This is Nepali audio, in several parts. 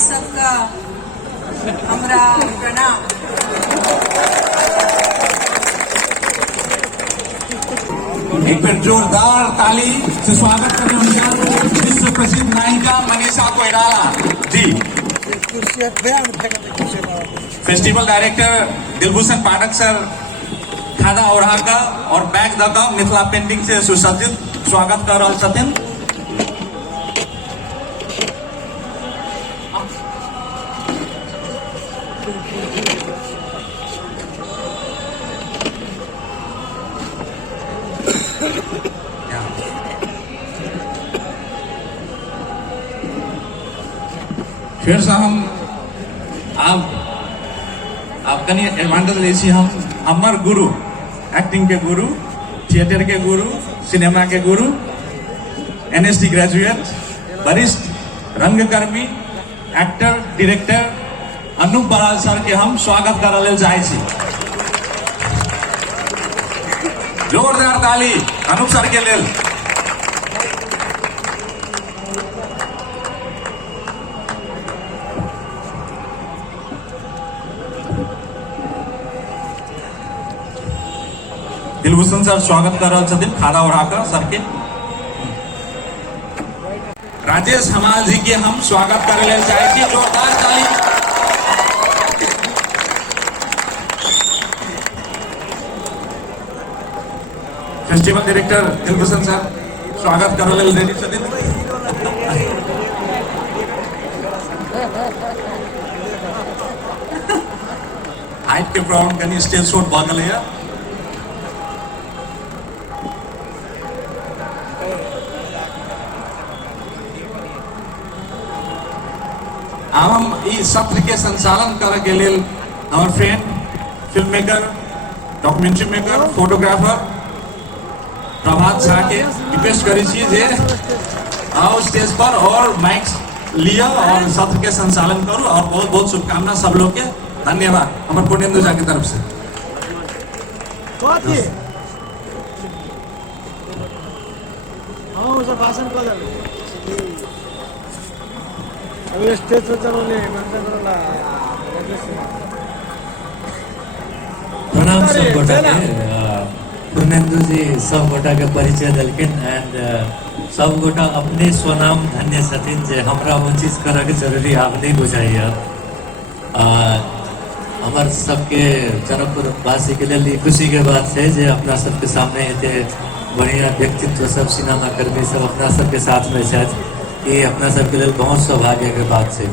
सबका हमरा प्रणाम। एक बार जोरदार ताली से स्वागत करने उनका विश्व प्रसिद्ध नायिका मनीषा कोइराला जी। फेस्टिवल डायरेक्टर दिलभूषण पाठक सर खाना ओढ़ाका और बैग दका मिथिला पेंटिंग से सुसज्जित स्वागत कर रहल छथिन। फिर से हम आप कनी एडवांटेज ले छी। हम हमर गुरु, एक्टिंग के गुरु, थिएटर के गुरु, सिनेमा के गुरु, NSD ग्रेजुएट, वरिष्ठ रंगकर्मी, actor, director Anup Baral sir के हम स्वागत करल लेल चाहे छी। जोरदार ताली अनूप सर के लेल। दिलभूषण सर स्वागत कर रहे छथिन खाड़ा उड़ाकर सर के। राजेश हमाल जी के हम स्वागत करे लेल चाहे छी। जोरदार ताली। फेस्टिवल डायरेक्टर दिलभूषण सर स्वागत करे लेल रेडी छथिन। हाइट के प्रॉब्लम कनी स्टेज शॉट भ गेलै है। हम इस सत्र के संचालन करे के लेल हमारे friend film maker, documentary maker, photographer Prabhat Jha के रिक्वेस्ट करी छी जे आओ स्टेज पर और माइक लिया और सत्र के संचालन करूं। और बहुत बहुत शुभकामना सब लोग के। धन्यवाद हमारे पुण्येंदु झा की तरफ से। प्रणाम सब गोटा के। पूर्णेंदु जी सब गोटा के परिचय दिलखिन एंड सब गोटा अपने स्वनाम धन्य छथिन जे हमरा वो चीज करे के जरूरी आप नहीं बुझाइए। हमार सबके जनकपुर वासी के लिए खुशी के बात है जे अपना सबके सामने एते बढ़िया व्यक्तित्व सब, सिनेमा कर्मी सब अपना सबके साथ में छथि। ये अपना सबके लिए बहुत सौभाग्य के बात है।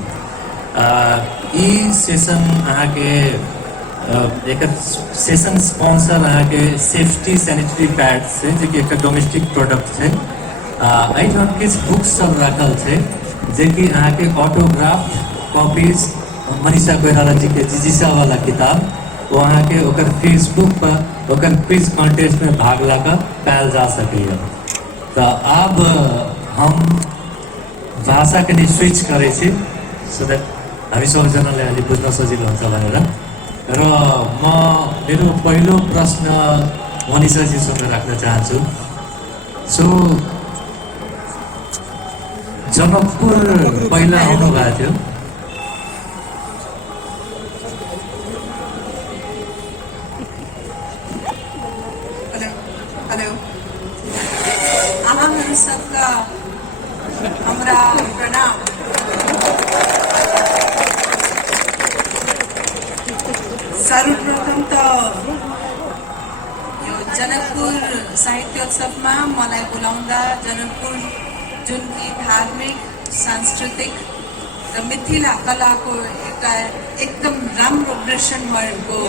ई सेशन अहाँ के एक सेशन स्पॉन्सर अहाँ के सेफ्टी सैनिटरी पैड से जे कि एक डोमेस्टिक प्रोडक्ट है। एहिठाम किछु बुक सब रखल है जे कि अहाँ के ऑटोग्राफ कॉपीज मनीषा कोइराला जी के जिजीसा वाला किताब वो अहाँ के ओकर फेसबुक पर ओकर क्विज कॉन्टेस्ट में भाग लाकर पायल जा सकै। तो अब हम भाषा के लिए स्विच करे छी सो दैट हामी सबैजनाले अलि बुझ्न सजिलो हुन्छ भनेर। र म मेरो पहिलो प्रश्न मनीषा जीसँग राख्न चाहन्छु। सो जनकपुर पहिला आउनु भएको थियो, सबका हमरा प्रणाम। सर्वप्रथम तो यो जनकपुर साहित्योत्सव में मलाई बोलाउँदा जनकपुर जुन कि धार्मिक, सांस्कृतिक र मिथिला कला को एकदम राम्रो दर्शन भएको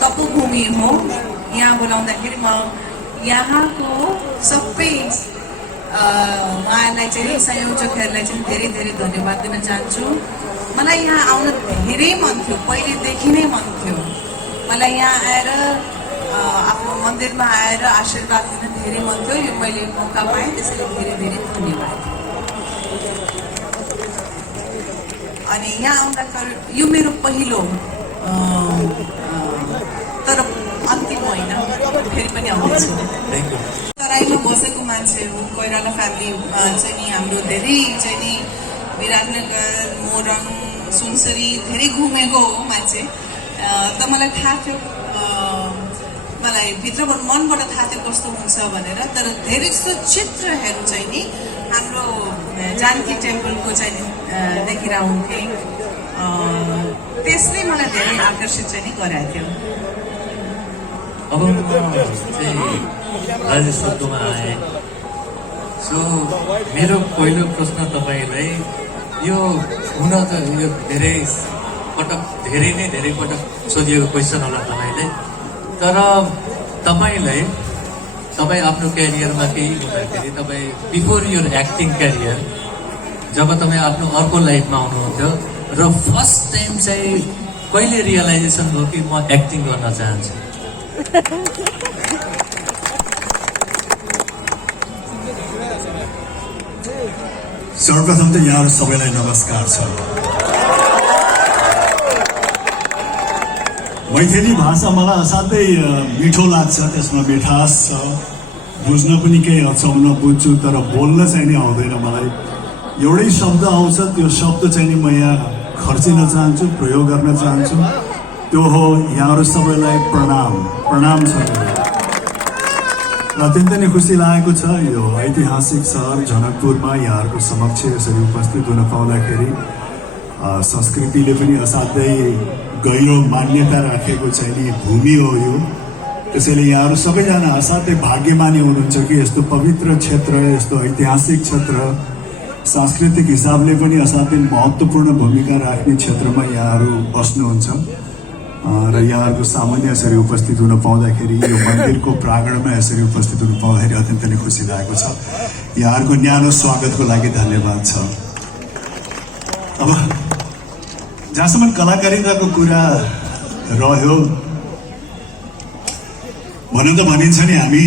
तपोभूमि हो। यहाँ बोलाउँदाखेरि म यहाँ को सबै उहाँलाई चाहिँ संयोजकहरूलाई चाहिँ धेरै धेरै धन्यवाद दिन चाहन्छु। मलाई यहाँ आउन धेरै मन थियो, पहिलेदेखि नै मन थियो। मलाई यहाँ आएर आफ्नो मन्दिरमा आएर आशीर्वाद दिन धेरै मन थियो। यो मैले मौका पाएँ, त्यसैले धेरै धेरै धन्यवाद। अनि यहाँ आउँदाखेरि यो मेरो पहिलो तर अन्तिम होइन, फेरि पनि आउँदैछु। तराईमा बसेको मान्छे हो। कोइराला फ्यामिली चाहिँ नि हाम्रो धेरै चाहिँ नि विराटनगर, मोरङ, सुनसरी धेरै घुमेको हो मान्छे त मलाई थाहा थियो मलाई भित्रबाट मनबाट थाहा थियो कस्तो हुन्छ भनेर तर धेरै जस्तो चित्रहरू चाहिँ नि हाम्रो जानकी टेम्पलको चाहिँ देखिरहन्थेँ त्यसले मलाई धेरै आकर्षित चाहिँ नि गराएको थियो अब म चाहिँ राजेश्वरकोमा आएँ सो मेरो पहिलो प्रश्न तपाईँलाई यो हुन त यो धेरै पटक सोधिएको क्वेसन होला तपाईँले तर तपाईँ आफ्नो क्यारियरमा केही हुँदाखेरि तपाईँ बिफोर योर एक्टिङ क्यारियर जब तपाईँ आफ्नो अर्को लाइफमा आउनुहुन्थ्यो र फर्स्ट टाइम चाहिँ कहिले रियलाइजेसन भयो कि म एक्टिङ गर्न चाहन्छु सर्वप्रथम त यहाँहरू सबैलाई नमस्कार छ मैथिली भाषा मलाई असाध्यै मिठो लाग्छ त्यसमा मिठास छ बुझ्न पनि केही हदसम्म बुझ्छु तर बोल्न चाहिँ नि आउँदैन मलाई एउटै शब्द आउँछ त्यो शब्द चाहिँ नि म यहाँ खर्चिन चाहन्छु प्रयोग गर्न चाहन्छु त्यो हो यहाँहरू सबैलाई प्रणाम छ र अत्यन्तै नै खुसी लागेको छ यो ऐतिहासिक सहर जनकपुरमा यहाँहरूको समक्ष यसरी उपस्थित हुन पाउँदाखेरि संस्कृतिले पनि असाध्यै गहिरो मान्यता राखेको चाहिँ नि भूमि हो यो त्यसैले यहाँहरू सबैजना असाध्यै भाग्यमानी हुनुहुन्छ कि यस्तो पवित्र क्षेत्र यस्तो ऐतिहासिक क्षेत्र सांस्कृतिक हिसाबले पनि असाध्यै महत्त्वपूर्ण भूमिका राख्ने क्षेत्रमा यहाँहरू बस्नुहुन्छ र यहाँहरूको सामान्य यसरी उपस्थित हुन पाउँदाखेरि यो मन्दिरको प्राङ्गणमा यसरी उपस्थित हुन पाउँदाखेरि अत्यन्तै नै खुसी लागेको छ यहाँहरूको न्यानो स्वागतको लागि धन्यवाद छ अब जहाँसम्म कलाकारिताको कुरा रह्यो भन्न त भनिन्छ नि हामी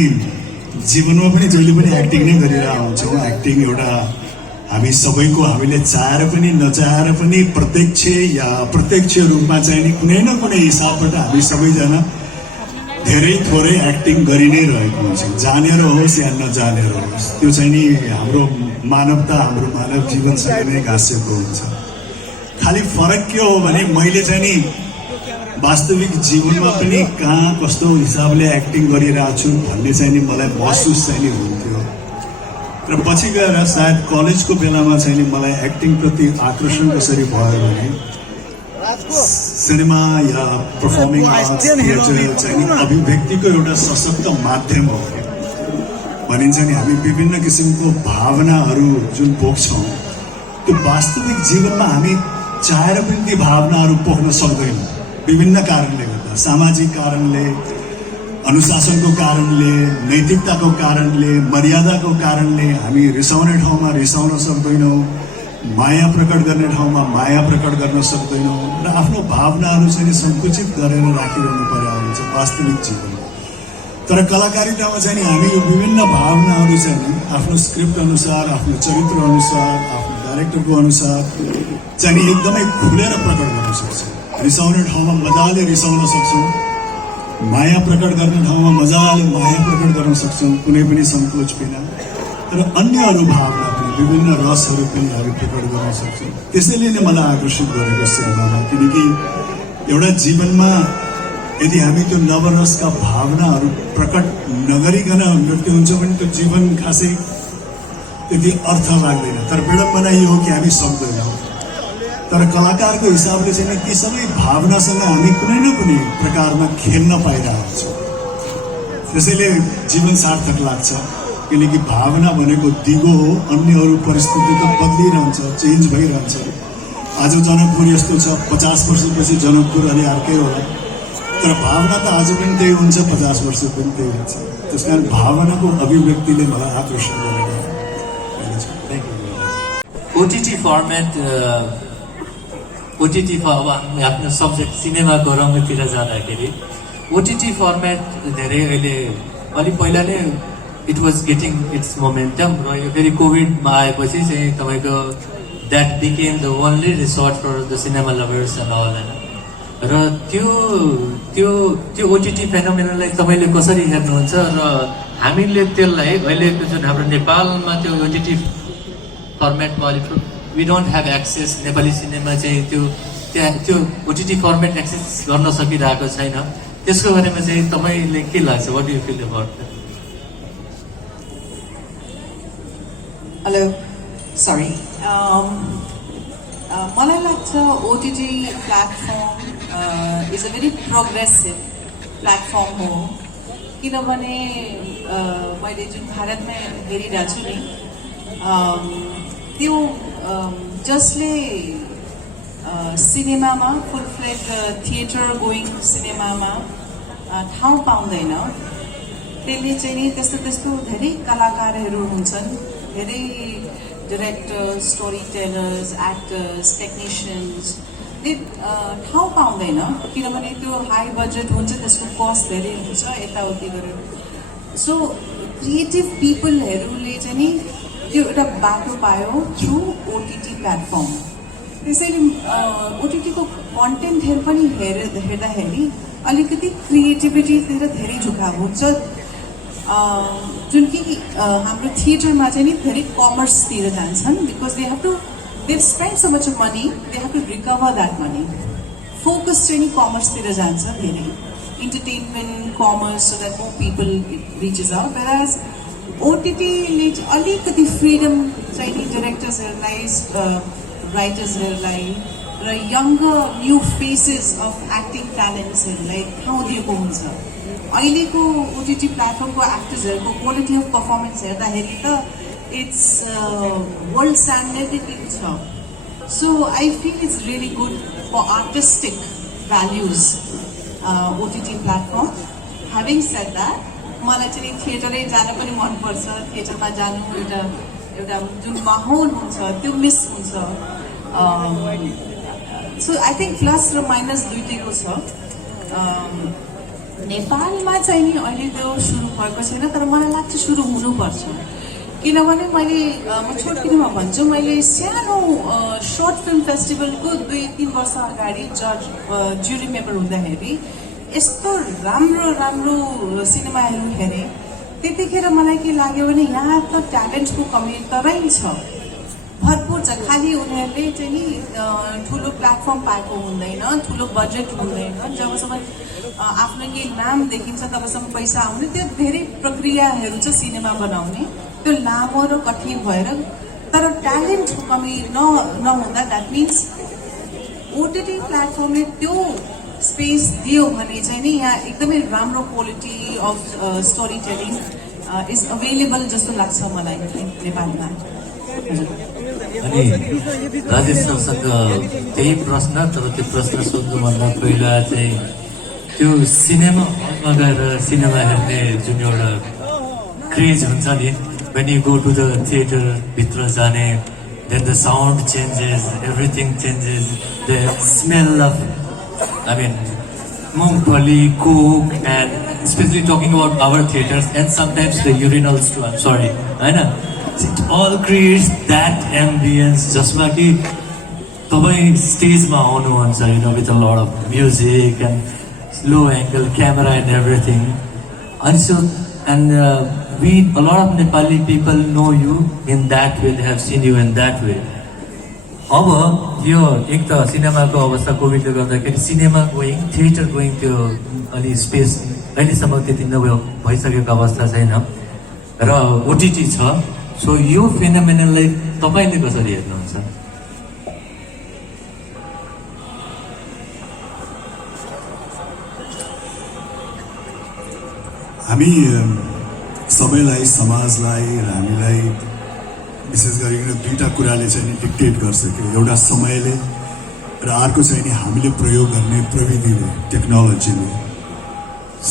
जीवनमा पनि जहिले पनि एक्टिङ नै गरिरहेको हुन्छौँ एक्टिङ एउटा हामी सबैको हामीले चाहेर पनि नचाहेर पनि प्रत्यक्ष या अप्रत्यक्ष रूपमा चाहिँ नि कुनै न कुनै हिसाबबाट हामी सबैजना धेरै थोरै एक्टिङ गरि नै रहेको हुन्छ जानेर होस् या नजानेर होस् त्यो चाहिँ नि हाम्रो मानवता हाम्रो मानव जीवनसँग नै गाँसिएको हुन्छ खालि फरक के हो भने मैले चाहिँ नि वास्तविक जीवनमा पनि कहाँ कस्तो हिसाबले एक्टिङ गरिरहेको छु भन्ने चाहिँ नि मलाई महसुस चाहिँ नि हुन्थ्यो र पछि गएर सायद कलेजको बेलामा चाहिँ नि मलाई एक्टिङ प्रति आकर्षण कसरी भयो भने सिनेमा या पर्फर्मिङ आर्ट्स थिएटर चाहिँ नि अभिव्यक्तिको एउटा सशक्त माध्यम हो भनिन्छ नि हामी विभिन्न किसिमको भावनाहरू जुन पोख्छौँ त्यो वास्तविक जीवनमा हामी चाहेर पनि ती भावनाहरू पोख्न सक्दैनौँ विभिन्न कारणले गर्दा सामाजिक कारणले अनुशासनको कारणले नैतिकताको कारणले मर्यादाको कारणले हामी रिसाउने ठाउँमा रिसाउन सक्दैनौँ माया प्रकट गर्ने ठाउँमा माया प्रकट गर्न सक्दैनौँ र आफ्नो भावनाहरू चाहिँ सङ्कुचित गरेर राखिरहनु पर्यो हुन्छ वास्तविक जीवन तर कलाकारितामा चाहिँ नि हामी यो विभिन्न भावनाहरू चाहिँ नि आफ्नो स्क्रिप्ट अनुसार आफ्नो चरित्र अनुसार आफ्नो डाइरेक्टरको अनुसार चाहिँ नि एकदमै खुलेर प्रकट गर्न सक्छौँ रिसाउने ठाउँमा मजाले रिसाउन सक्छौँ माया प्रकट गर्ने ठाउँमा मजाले माया प्रकट गर्न सक्छौँ कुनै पनि सङ्कोच बिना र अन्यहरू भावना पनि विभिन्न रसहरू पनि हामी प्रकट गर्न सक्छौँ त्यसैले नै मलाई आकर्षित गरेको सिनेमामा किनकि एउटा जीवनमा यदि हामी त्यो नवरसका भावनाहरू प्रकट नगरिकन नृत्य हुन्छ भने त्यो जीवन खासै त्यति अर्थ लाग्दैन तर विडम्बना यो हो कि हामी सक्दैनौँ तर कलाकारको हिसाबले चाहिँ ती सबै भावनासँग हामी कुनै न कुनै प्रकारमा खेल्न पाइरहेको छौँ त्यसैले जीवन सार्थक लाग्छ किनकि भावना भनेको दिगो हो अन्यहरू परिस्थिति त बदलिरहन्छ चेन्ज भइरहन्छ आज जनकपुर यस्तो छ 50 वर्षपछि जनकपुर अलि अर्कै होला तर भावना त आज पनि त्यही हुन्छ 50 वर्ष पनि त्यही हुन्छ त्यस कारण भावनाको अभिव्यक्तिले मलाई आकर्षण गरेको ओटिटी फर्मेट ओटिटी अब आफ्नो सब्जेक्ट सिनेमाको रङतिर जाँदाखेरि ओटिटी फर्मेट धेरै अहिले अलि पहिला नै it was getting its momentum र यो फेरि कोभिडमा आएपछि चाहिँ तपाईँको that became the only resort for the cinema lovers and all होइन र त्यो ओटिटी फेनोमेननलाई तपाईँले कसरी हेर्नुहुन्छ र हामीले त्यसलाई अहिलेको जुन हाम्रो नेपालमा त्यो ओटिटी फर्मेटमा अलिक we don't have access Nepali cinema चाहिँ त्यो ओटिटी फर्मेट एक्सेस गर्न सकिरहेको छैन त्यसको बारेमा चाहिँ तपाईँले के लाग्छ what do you feel about that hello sorry मलाई लाग्छ OTT platform is a very progressive platform हो किनभने मैले जुन भारतमा हेरिरहेको छु नि त्यो जसले सिनेमामा फुल फ्लेज थिएटर गोइङ सिनेमामा ठाउँ पाउँदैन त्यसले चाहिँ नि त्यस्तो धेरै कलाकारहरू हुन्छन् धेरै डिरेक्टर्स स्टोरी टेलर्स एक्टर्स टेक्निसियन्सले ठाउँ पाउँदैन किनभने त्यो हाई बजेट हुन्छ त्यसको कस्ट धेरै हुन्छ यताउति गरेर सो क्रिएटिभ पिपलहरूले चाहिँ नि त्यो एउटा बाटो पायो थ्रु ओटिटी प्लेटफर्म त्यसैले ओटिटीको कन्टेन्टहरू पनि हेर्दाखेरि अलिकति क्रिएटिभिटीतिर धेरै झुकाव हुन्छ जुन कि हाम्रो थिएटरमा चाहिँ नि धेरै कमर्सतिर जान्छन् because they have spend so much money they have to recover that money focus चाहिँ नि कमर्सतिर जान्छ धेरै entertainment commerce so that more people reaches out whereas ओटिटीले अलिकति फ्रिडम चाहिँ नि डिरेक्टर्सहरूलाई राइटर्सहरूलाई र younger new faces of acting ट्यालेन्ट्सहरूलाई ठाउँ दिएको हुन्छ अहिलेको ओटिटी प्लेटफर्मको एक्टर्सहरूको क्वालिटी अफ पर्फर्मेन्स हेर्दाखेरि त इट्स वर्ल्ड स्ट्यान्डर्ड छ so I feel it's really good for artistic values OTT platform having shed that मलाई चाहिँ थिएटरै जान पनि मनपर्छ थिएटरमा जानु एउटा जुन माहौल हुन्छ त्यो मिस हुन्छ सो आई थिङ्क प्लस र माइनस दुइटैको छ नेपालमा चाहिँ नि अहिले त्यो सुरु भएको छैन तर मलाई लाग्छ सुरु हुनुपर्छ किनभने मैले म छोटकिरीमा भन्छु मैले सानो सर्ट फिल्म फेस्टिभलको 2-3 वर्ष अगाडि जज ज्युरी मेम्बर हुँदाखेरि यस्तो राम्रो सिनेमाहरू हेरेँ त्यतिखेर मलाई के लाग्यो भने यहाँ त ट्यालेन्टको कमी तरै छ भरपुर छ खालि उनीहरूले चाहिँ नि ठुलो प्लेटफर्म पाएको हुँदैन ठुलो बजेट हुँदैन जबसम्म आफ्नो केही नाम देखिन्छ तबसम्म पैसा आउने त्यो धेरै प्रक्रियाहरू छ सिनेमा बनाउने त्यो लामो र कठिन भएर तर ट्यालेन्टको कमी नहुँदा द्याट मिन्स ओटिटी प्लेटफर्मले त्यो स्पेस दियो भने चाहिँ नि यहाँ एकदमै राम्रो quality of story telling is available जस्तो लाग्छ मलाई नेपालमा अनि राजेश सरसँग त्यही प्रश्न तर त्यो प्रश्न सोध्नुभन्दा पहिला चाहिँ त्यो सिनेमा हलमा गएर सिनेमा हेर्ने जुन एउटा क्रेज हुन्छ नि when you go to the theater भित्र जाने then the sound changes everything changes the smell of I mean मूंगफली coke and especially talking about our theaters and sometimes the urinals too I'm sorry हैन it all creates that ambience जसमा कि तपाईँ स्टेजमा आउनुहुन्छ with a lot of music and low angle camera and everything and so and a lot of Nepali people know you in that way they have seen you in that way अब यो एक त सिनेमाको अवस्था कोभिडले गर्दाखेरि सिनेमा गोइङ थिएटर गोइङ त्यो अलि स्पेस अहिलेसम्म त्यति नभयो भइसकेको अवस्था छैन र ओटिटी छ सो यो फेनोमेननलाई तपाईँले कसरी हेर्नुहुन्छ हामी सबैलाई समाजलाई र हामीलाई विशेष गरिकन दुईटा कुराले चाहिँ नि डिक्टेट गर्छ कि एउटा समयले र अर्को चाहिँ नि हामीले प्रयोग गर्ने प्रविधिले टेक्नोलोजीले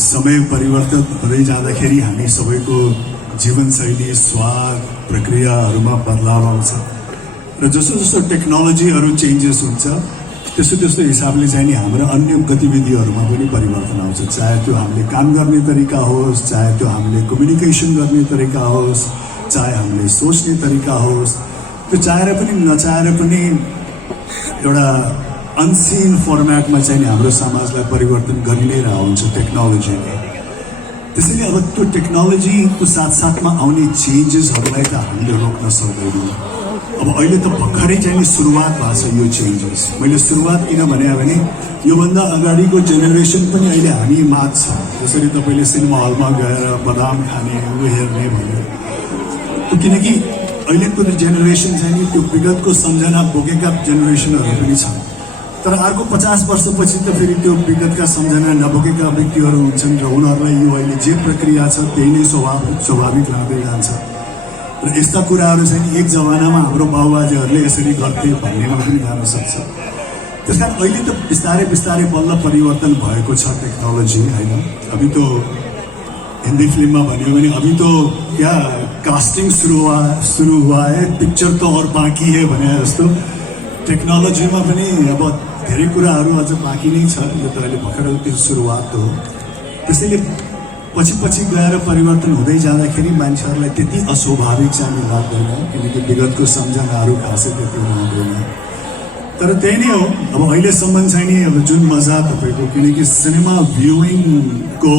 समय परिवर्तन हुँदै जाँदाखेरि हामी सबैको जीवनशैली स्वाद प्रक्रियाहरूमा बदलाव आउँछ र जस्तो जस्तो टेक्नोलोजीहरू चेन्जेस हुन्छ त्यस्तो त्यस्तो हिसाबले चाहिँ नि हाम्रो अन्य गतिविधिहरूमा पनि परिवर्तन आउँछ चाहे त्यो हामीले काम गर्ने तरिका होस् चाहे त्यो हामीले कम्युनिकेसन गर्ने तरिका होस् चाहे हामीले सोच्ने तरिका होस् त्यो चाहेर पनि नचाहेर पनि एउटा अनसिन फर्मेटमा चाहिँ नि हाम्रो समाजलाई परिवर्तन गरि नै रहेको हुन्छ टेक्नोलोजीले त्यसैले अब त्यो टेक्नोलोजीको साथसाथमा आउने चेन्जेसहरूलाई त हामीले रोक्न सक्दैनौँ अब अहिले त भर्खरै चाहिँ नि सुरुवात भएको छ यो चेन्जेस। मैले सुरुवात किन भने योभन्दा अगाडिको जेनेरेसन पनि अहिले हामी माझ छ। जसरी तपाईँले सिनेमा हलमा गएर बदाम खाने ऊ हेर्ने भन्यो, किनकि अहिलेको जेनेरेसन चाहिँ नि त्यो विगतको सम्झना बोकेका जेनेरेसनहरू पनि छन्। तर अर्को 50 वर्षपछि त फेरि त्यो विगतका सम्झना नबोकेका व्यक्तिहरू हुन्छन् र उनीहरूलाई यो अहिले जे प्रक्रिया छ त्यही नै स्वाभाविक लाग्दै जान्छ। र यस्ता कुराहरू चाहिँ एक जमानामा हाम्रो बाबुबाजेहरूले यसरी गर्थे भन्नेमा पनि जान सक्छ। त्यस कारण अहिले त बिस्तारै बिस्तारै बल्ल परिवर्तन भएको छ टेक्नोलोजी, होइन। अभी तो हिंदी फिल्म में भन्यो भने अभी तो क्या कास्टिंग शुरू हुआ है, पिक्चर तो और बाँकी है भने जस्तो टेक्नोलोजीमा पनि अब धेरै कुराहरू अझ बाँकी नै छ। यो त अहिले भर्खरको सुरुवात हो। त्यसैले पछि गएर परिवर्तन हुँदै जाँदाखेरि मान्छेहरूलाई त्यति अस्वाभाविक चाहिँ लाग्दैन, किनकि विगतको सम्झनाहरू खासै त्यति रहँदैन। तर त्यही नै हो, अब अहिलेसम्म चाहिँ नि अब जुन मजा तपाईँको, किनकि सिनेमा भ्युइङको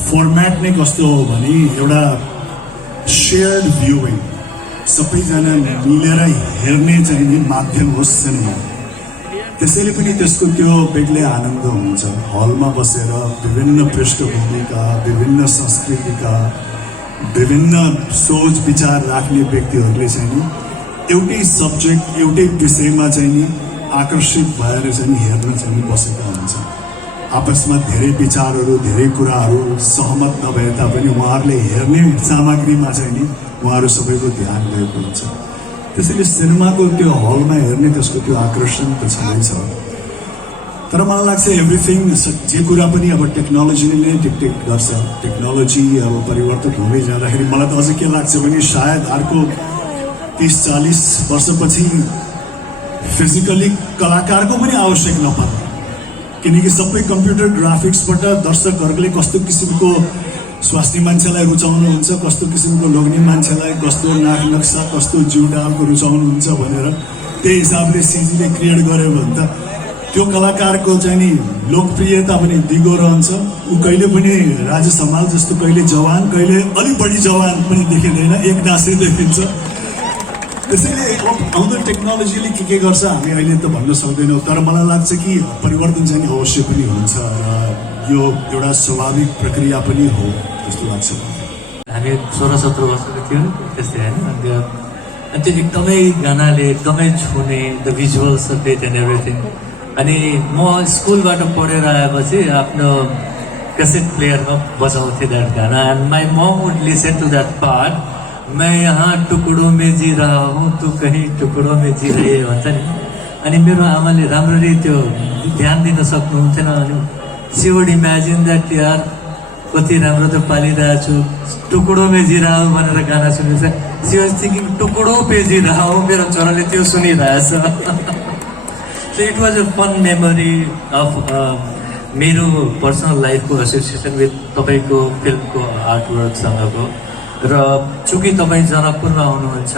फर्मेट नै कस्तो हो भने एउटा सेयर्ड भ्युइङ, सबैजना मिलेर हेर्ने चाहिँ नि माध्यम हो सिनेमा। त्यसैले पनि त्यसको त्यो बेग्लै आनन्द हुन्छ। हलमा बसेर विभिन्न पृष्ठभूमिका, विभिन्न संस्कृतिका, विभिन्न सोच विचार राख्ने व्यक्तिहरूले चाहिँ नि एउटै सब्जेक्ट, एउटै विषयमा चाहिँ नि आकर्षित भएर चाहिँ हेर्न चाहिँ बसेका हुन्छ। आपसमा धेरै विचारहरू, धेरै कुराहरू सहमत नभए तापनि उहाँहरूले हेर्ने सामग्रीमा चाहिँ नि उहाँहरू सबैको ध्यान गएको हुन्छ। त्यसैले सिनेमाको त्यो हलमा हेर्ने त्यसको त्यो आकर्षण त छँदैछ। तर मलाई लाग्छ एभ्रिथिङ, जे कुरा पनि अब टेक्नोलोजीले नै डिक्टेट गर्छ। टेक्नोलोजी अब परिवर्तन हुँदै जाँदाखेरि मलाई त अझ के लाग्छ भने सायद अर्को 30-40 वर्षपछि फिजिकली कलाकारको पनि आवश्यक नपर्ने, किनकि सबै कम्प्युटर ग्राफिक्सबाट दर्शकहरूले कस्तो किसिमको स्वास्नी मान्छेलाई रुचाउनुहुन्छ, कस्तो किसिमको लोग्ने मान्छेलाई कस्तो नाक नक्सा, कस्तो जिउडालको रुचाउनुहुन्छ भनेर त्यही हिसाबले सिजीले क्रिएट गर्यो भने त त्यो कलाकारको चाहिँ नि लोकप्रियता पनि दिगो रहन्छ। ऊ कहिले पनि राजेश हमाल जस्तो कहिले जवान, कहिले अलिक बढी जवान पनि देखिँदैन, एक नासै देखिन्छ। त्यसैले आउँदो टेक्नोलोजीले के गर्छ हामी अहिले त भन्न सक्दैनौँ। तर मलाई लाग्छ कि परिवर्तन चाहिँ अवश्य पनि हुन्छ र यो एउटा स्वाभाविक प्रक्रिया पनि हो जस्तो लाग्छ। हामी 16-17 वर्षको थियौँ त्यस्तै, होइन। अनि त्यो एकदमै गानाले एकदमै छुने, the visuals of it and everything. अनि म स्कुलबाट पढेर आएपछि आफ्नो कैसेट प्लेयरमा बजाउँथेँ द्याट गाना, and my mom would listen to that part, मैं यहाँ टुकड़ों में जी रहा हूँ, तू कहीं टुकड़ों में जी रहे भन्छ नि। अनि मेरो आमाले राम्ररी त्यो ध्यान दिन सक्नुहुन्थेन। अनि सी वुड इमेजिन द्याट यार कति राम्रो त पालिरहेको छु, टुकड़ों में जी रहा हूँ भनेर गाना सुनेछ। सी वाज थिङ्किङ टुकड़ों पे जी रहा हूँ, मेरो छोराले त्यो सुनिरहेछ। So it was a fun memory of मेरो पर्सनल लाइफको एसोसिएसन विथ तपाईँको फिल्मको आर्टवर्कसँगको। र चूँकि तपाईँ जनकपुरमा आउनुहुन्छ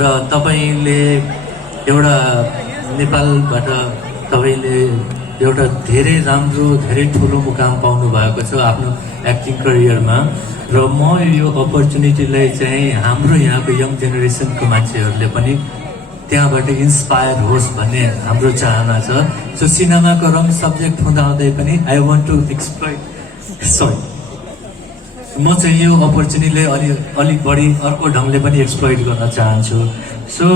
र तपाईँले एउटा नेपालबाट तपाईँले एउटा धेरै राम्रो, धेरै ठुलो मुकाम पाउनु भएको छ आफ्नो एक्टिङ करियरमा। र म यो अपर्च्युनिटीलाई चाहिँ हाम्रो यहाँको यङ जेनेरेसनको मान्छेहरूले पनि त्यहाँबाट इन्सपायर होस् भन्ने हाम्रो चाहना छ। सो सिनेमाको रङ सब्जेक्ट हुँदाहुँदै पनि आई वान्ट टु एक्सप्लोइट, म चाहिँ यो अपर्च्युनिटीले अलिक बढी अर्को ढङ्गले पनि एक्सप्लोइट गर्न चाहन्छु। सो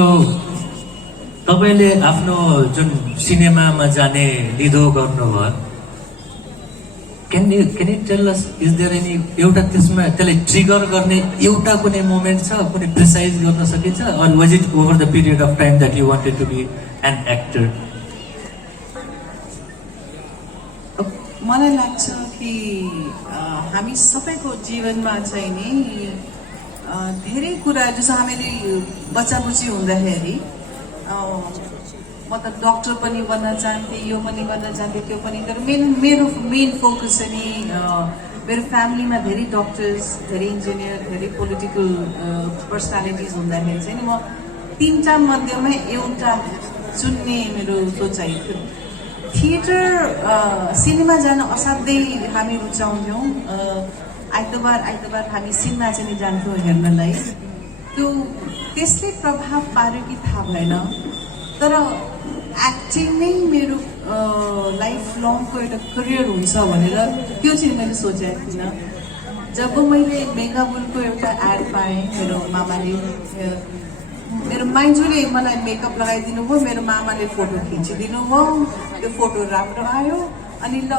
तपाईँले आफ्नो जुन सिनेमामा जाने निधो गर्नुभयो, can you tell us, is there any एउटा त्यसमा त्यसलाई ट्रिगर गर्ने एउटा कुनै मोमेन्ट छ, कुनै प्रिसाइज गर्न सकिन्छ? Or was it over the period of time that you wanted to be an actor? मलाई लाग्छ कि हामी सबैको जीवनमा चाहिँ नि धेरै कुरा, जस्तो हामीले बच्चाबुच्ची हुँदाखेरि म त डक्टर पनि बन्न चाहन्थेँ, यो पनि बन्न चाहन्थेँ, त्यो पनि। तर मेरो मेन फोकस चाहिँ नि मेरो फ्यामिलीमा धेरै डक्टर्स, धेरै इन्जिनियर, धेरै पोलिटिकल पर्सनालिटिज हुँदाखेरि चाहिँ नि म तिनवटा मध्येमै एउटा चुन्ने मेरो सोचाइ थियो। थिएटर, सिनेमा जान असाध्यै हामी रुचाउँथ्यौँ। आइतबार हामी सिनेमा चाहिँ जान्थ्यौँ हेर्नलाई। त्यो त्यसले प्रभाव पार्यो कि थाहा भएन, तर एक्टिङ नै मेरो लाइफ लङको एउटा करियर हुन्छ भनेर त्यो चाहिँ मैले सोचेको थिइनँ। जब मैले मेगाबुलको एउटा एड पाएँ, मेरो मामाले मेरो माइजूले मलाई मेकअप लगाइदिनु भयो, मेरो मामाले फोटो खिचिदिनु भयो, त्यो फोटो राम्रो आयो। अनि ल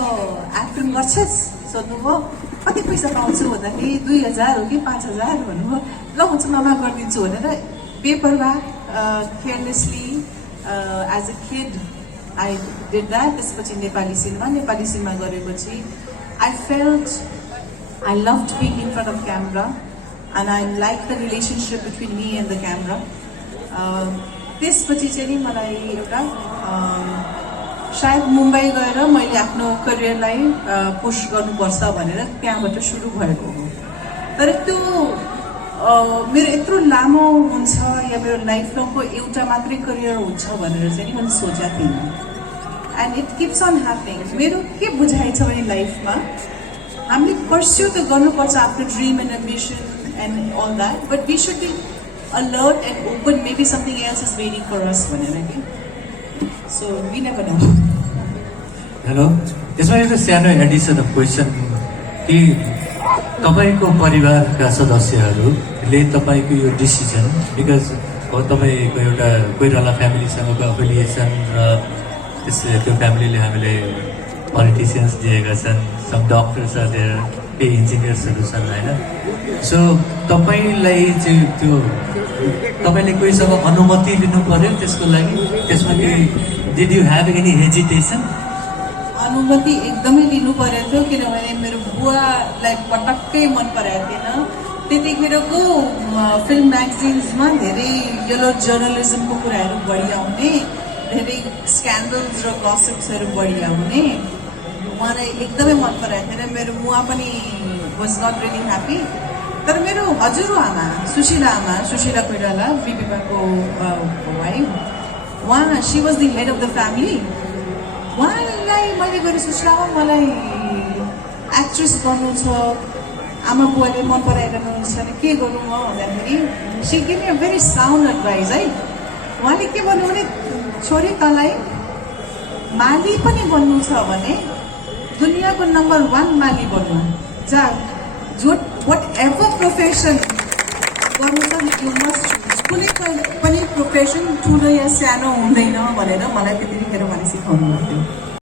एक्टिङ गर्छस् सोध्नुभयो, कति पैसा पाउँछु भन्दाखेरि 2000 हो कि 5000 भन्नुभयो। ल हुन्छ मामा गरिदिन्छु भनेर पेपरमा carelessly as a kid I did that. त्यसपछि नेपाली सिनेमा गरेपछि I felt I loved being in front of camera and I liked the relationship between me and the camera. त्यसपछि चाहिँ नि मलाई एउटा सायद मुम्बई गएर मैले आफ्नो करियरलाई पुश गर्नुपर्छ भनेर त्यहाँबाट सुरु भएको हो। तर त्यो मेरो यत्रो लामो हुन्छ या मेरो लाइफ लङको एउटा मात्रै करियर हुन्छ भनेर चाहिँ नि मैले सोचेको थिइनँ। And it keeps on happening. मेरो के बुझाइ छ भने लाइफमा हामीले पर्स्यु त गर्नुपर्छ आफ्नो dream and ambition and all that, but we should be alert and open, maybe something else is waiting for us भनेर कि। So we never know. Hello, त्यसमा एउटा सानो एडिसन अफ क्वेसन कि तपाईँको परिवारका सदस्यहरूले तपाईँको यो डिसिजन, बिकज अब तपाईँको एउटा कोइराला फ्यामिलीसँगको एफिलिएसन र त्यो फ्यामिलीले हामीले पोलिटिसियन्स दिएका छन्, सम डक्टर्स आर देयर, केही इन्जिनियर्सहरू छन् होइन। सो तपाईँलाई चाहिँ त्यो तपाईँले कोहीसँग अनुमति लिनु पर्यो त्यसको लागि? त्यसमा केही did you have any hesitation? अनुमति एकदमै लिनु परेको थियो, किनभने मेरो बुवालाई पटक्कै मन परेको थिएन। त्यतिखेरको फिल्म म्यागजिन्समा धेरै येलो जर्नलिजमको कुराहरू बढी आउने, धेरै स्क्यान्डल्स र गसिप्सहरू बढी आउने। उहाँलाई एकदमै मन परेको थिएन। मेरो बुवा पनि वाज नट रियली ह्याप्पी। तर मेरो हजुरआमा सुशीला कोइराला, बिपीको वाइफ, उहाँ she was the head of the family. उहाँलाई मैले गएर सुशीलामा मलाई एक्ट्रेस गर्नु छ, आमा बुवाले मन पराइरहनुहुन्छ भने के गर्नु म भन्दाखेरि she give me a very sound advice है। उहाँले के भन्नु भने, छोरी तँलाई माली पनि बन्नु छ भने दुनियाँको नम्बर 1 माली बन्नु, जा वाट एभर प्रोफेसन गर्नु छ यु मस्ट, कुनै पनि प्रोफेसन ठुलो या सानो हुँदैन भनेर मलाई त्यतिखेर उहाँले सिकाउनु भएको थियो।